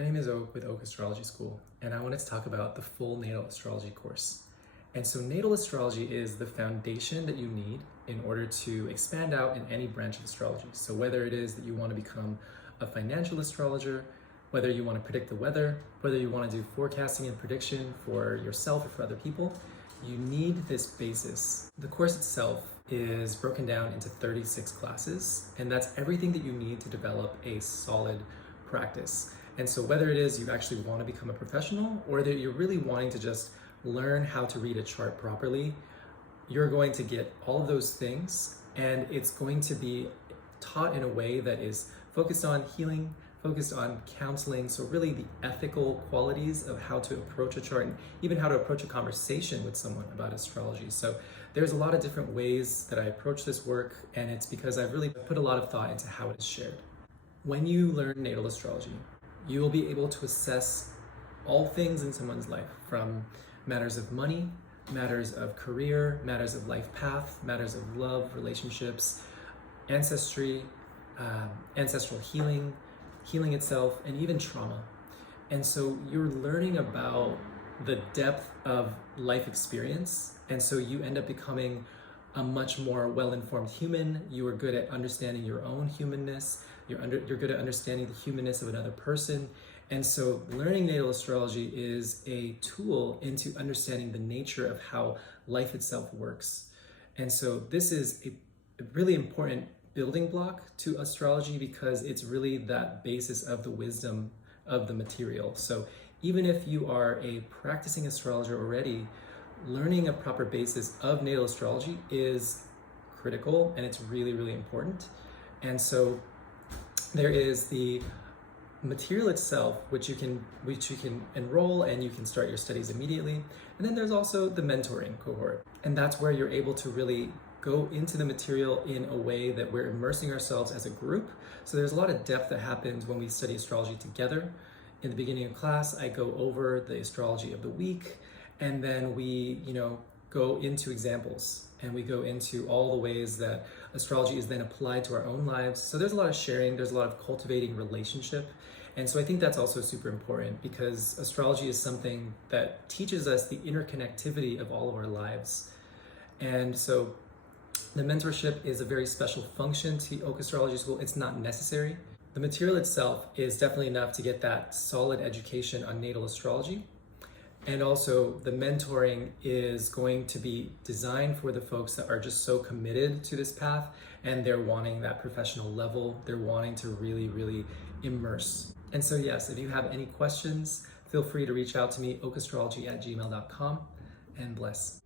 My name is Oak with Oak Astrology School, and I wanted to talk about the full natal astrology course. And so natal astrology is the foundation that you need in order to expand out in any branch of astrology. So whether it is that you want to become a financial astrologer, whether you want to predict the weather, whether you want to do forecasting and prediction for yourself or for other people, you need this basis. The course itself is broken down into 36 classes, and that's everything that you need to develop a solid practice. And so whether it is you actually want to become a professional or that you're really wanting to just learn how to read a chart properly, you're going to get all of those things, and it's going to be taught in a way that is focused on healing, focused on counseling, so really the ethical qualities of how to approach a chart and even how to approach a conversation with someone about astrology. So there's a lot of different ways that I approach this work, and it's because I've really put a lot of thought into how it is shared. When you learn natal astrology, you will be able to assess all things in someone's life, from matters of money, matters of career, matters of life path, matters of love, relationships, ancestry, ancestral healing, healing itself, and even trauma. And so you're learning about the depth of life experience, and so you end up becoming a much more well-informed human. You are good at understanding your own humanness. You're good at understanding the humanness of another person. And so learning natal astrology is a tool into understanding the nature of how life itself works. And so this is a really important building block to astrology because it's really that basis of the wisdom of the material. So even if you are a practicing astrologer already, learning a proper basis of natal astrology is critical, and it's really, really important. And so there is the material itself, which you can enroll and you can start your studies immediately. And then there's also the mentoring cohort. And that's where you're able to really go into the material in a way that we're immersing ourselves as a group. So there's a lot of depth that happens when we study astrology together. In the beginning of class, I go over the astrology of the week, and then we, go into examples, and we go into all the ways that astrology is then applied to our own lives. So there's a lot of sharing, there's a lot of cultivating relationship. And so I think that's also super important because astrology is something that teaches us the interconnectivity of all of our lives. And so the mentorship is a very special function to Oak Astrology School. It's not necessary. The material itself is definitely enough to get that solid education on natal astrology. And also the mentoring is going to be designed for the folks that are just so committed to this path, and they're wanting that professional level. They're wanting to really, really immerse. And so yes, if you have any questions, feel free to reach out to me, okastrology@gmail.com, and bless.